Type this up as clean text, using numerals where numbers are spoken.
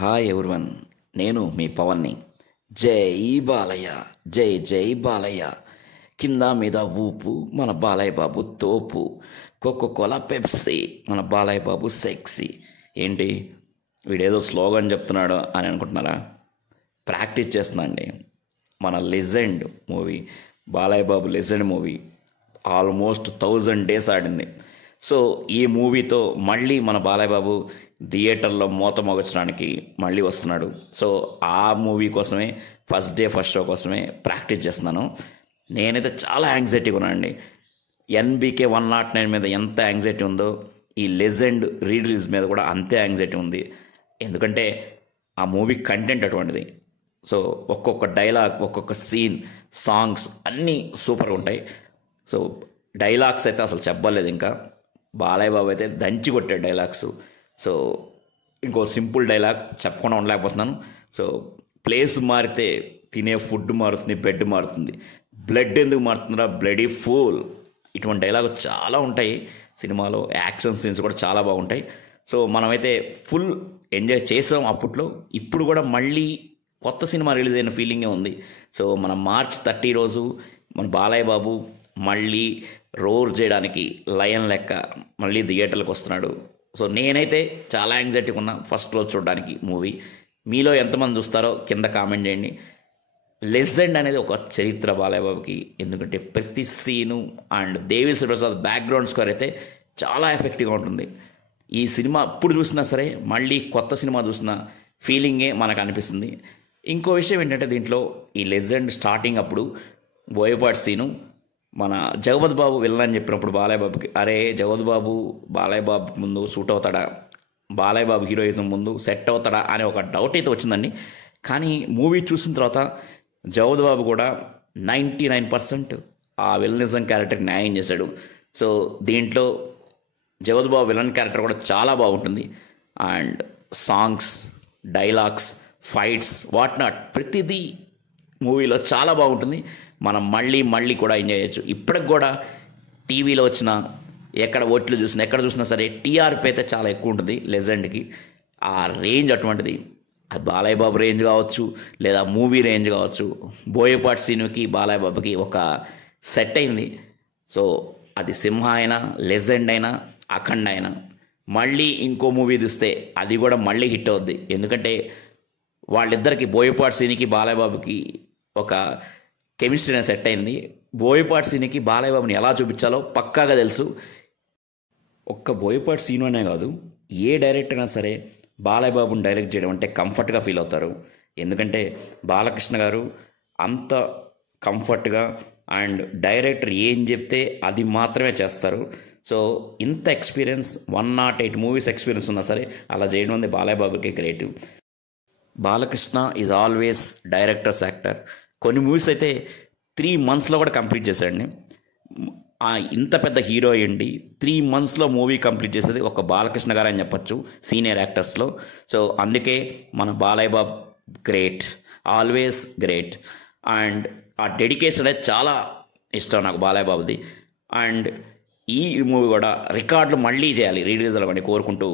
Hi everyone, నేను మీ పవన్ని. జై బాలయ్య, జై జై బాలయ్య. కింద మీద ఊపు మన బాలయ్య బాబు తోపు. కోకోకోలా పెప్సీ మన బాలయ్య బాబు సెక్సీ. ఏంటి వీడేదో స్లోగన్ చెప్తున్నాడు అని అనుకుంటున్నారా? ప్రాక్టీస్ చేస్తున్నా అండి. మన legend movie, Balayya Babu legend movie almost 1000 days ఆడింది. సో ఈ మూవీతో మళ్ళీ మన బాలయ్య బాబు థియేటర్లో మూత మోగించడానికి మళ్ళీ వస్తున్నాడు. సో ఆ మూవీ కోసమే ఫస్ట్ డే ఫస్ట్ షో కోసమే ప్రాక్టీస్ చేస్తున్నాను. నేనైతే చాలా యాంగ్జైటీగా ఉన్నానండి. ఎన్బీకే 109 మీద ఎంత యాంగ్జైటీ ఉందో ఈ లెజెండ్ రిలీజ్ మీద కూడా అంతే యాంగ్జైటీ ఉంది. ఎందుకంటే ఆ మూవీ కంటెంట్ అటువంటిది. సో ఒక్కొక్క డైలాగ్, ఒక్కొక్క సీన్, సాంగ్స్ అన్నీ సూపర్గా ఉంటాయి. సో డైలాగ్స్ అయితే అసలు చెప్పలేదు. ఇంకా బాలయ్య బాబు అయితే దంచి కొట్టాడు డైలాగ్స్. సో ఇంకో సింపుల్ డైలాగ్ చెప్పకుండా ఉండలేకపోతున్నాను. సో ప్లేస్ మారితే తినే ఫుడ్ మారుతుంది, బెడ్ మారుతుంది. బ్లడ్ ఎందుకు మారుతుందా, బ్లడీ ఫూల్. ఇటువంటి డైలాగ్ చాలా ఉంటాయి సినిమాలో. యాక్షన్ సీన్స్ కూడా చాలా బాగుంటాయి. సో మనమైతే ఫుల్ ఎంజాయ్ చేసాం అప్పట్లో. ఇప్పుడు కూడా మళ్ళీ కొత్త సినిమా రిలీజ్ అయిన ఫీలింగే ఉంది. సో మన March 30 రోజు మన బాలయ్య బాబు మళ్ళీ రోర్ చేయడానికి లయన్ లెక్క మళ్ళీ థియేటర్లకు వస్తున్నాడు. సో నేనైతే చాలా యాంగ్జైటీగా ఉన్నా ఫస్ట్ రోజు చూడడానికి మూవీ. మీలో ఎంతమంది చూస్తారో కింద కామెంట్ చేయండి. లెజెండ్ అనేది ఒక చరిత్ర బాలయ్య బాబుకి. ఎందుకంటే ప్రతి scene and Devi Sri Prasad background score అయితే చాలా ఎఫెక్టివ్గా ఉంటుంది. ఈ సినిమా ఇప్పుడు చూసినా సరే మళ్ళీ కొత్త సినిమా చూసిన ఫీలింగే మనకు అనిపిస్తుంది. ఇంకో విషయం ఏంటంటే దీంట్లో ఈ లెజెండ్ స్టార్టింగ్ అప్పుడు బోయపాటి సీను మన జగపతి బాబు విలన్ చెప్పినప్పుడు బాలయ్య బాబుకి, అరే జగపతి బాబు బాలయ్య బాబు ముందు సూట్ అవుతాడా, బాలయ్య బాబు హీరోయిజం ముందు సెట్ అవుతాడా అనే ఒక డౌట్ అయితే వచ్చిందండి. కానీ మూవీ చూసిన తర్వాత జగపతి బాబు కూడా 99% ఆ విలనిజం క్యారెక్టర్కి న్యాయం చేశాడు. సో దీంట్లో జగపతి బాబు విలన్ క్యారెక్టర్ కూడా చాలా బాగుంటుంది. And songs, dialogues, fights, what not ప్రతిదీ మూవీలో చాలా బాగుంటుంది. మనం మళ్ళీ మళ్ళీ కూడా ఎంజాయ్ చేయొచ్చు. ఇప్పటికి కూడా టీవీలో వచ్చిన, ఎక్కడ ఓట్లు చూసినా, ఎక్కడ చూసినా సరే టీఆర్పీ అయితే చాలా ఎక్కువ ఉంటుంది లెజెండ్కి. ఆ రేంజ్ అటువంటిది. అది బాలయ్య బాబు రేంజ్ కావచ్చు, లేదా మూవీ రేంజ్ కావచ్చు. బోయపాటి సీనుకి బాలయ్య బాబుకి ఒక సెట్ అయింది. సో అది సింహ అయినా, లెజెండ్ అయినా, అఖండ అయినా మళ్ళీ ఇంకో మూవీ చూస్తే అది కూడా మళ్ళీ హిట్ అవుద్ది. ఎందుకంటే వాళ్ళిద్దరికి, బోయపాటి సీనికి బాలయ్య బాబుకి ఒక కెమిస్ట్రీ సెట్ అయింది. బోయపాటి సీనికి బాలయ్య బాబుని ఎలా చూపించాలో పక్కాగా తెలుసు. ఒక్క బోయపాటి సీను అనే కాదు, ఏ డైరెక్టర్ అయినా సరే బాలయ్య బాబుని డైరెక్ట్ చేయడం అంటే కంఫర్ట్గా ఫీల్ అవుతారు. ఎందుకంటే బాలకృష్ణ గారు అంత కంఫర్ట్గా అండ్ డైరెక్టర్ ఏం చెప్తే అది మాత్రమే చేస్తారు. సో ఇంత ఎక్స్పీరియన్స్, 108 మూవీస్ ఎక్స్పీరియన్స్ ఉన్నా సరే అలా చేయడం అనేది బాలయ్య బాబుకి creative. Balakrishna is always directors actor. కొన్ని మూవీస్ అయితే 3 monthsలో కూడా కంప్లీట్ చేశాడండి. ఇంత పెద్ద హీరో అయ్యండి 3 monthsలో మూవీ కంప్లీట్ చేసేది ఒక బాలకృష్ణ గారు అని చెప్పచ్చు సీనియర్ యాక్టర్స్లో. సో అందుకే మన Balayya Babu great, always great. And ఆ డెడికేషన్ అనేది చాలా ఇష్టం నాకు బాలయ్య బాబుది. అండ్ ఈ మూవీ కూడా రికార్డులు మళ్ళీ చేయాలి, రిలీజ్ అవ్వని కోరుకుంటూ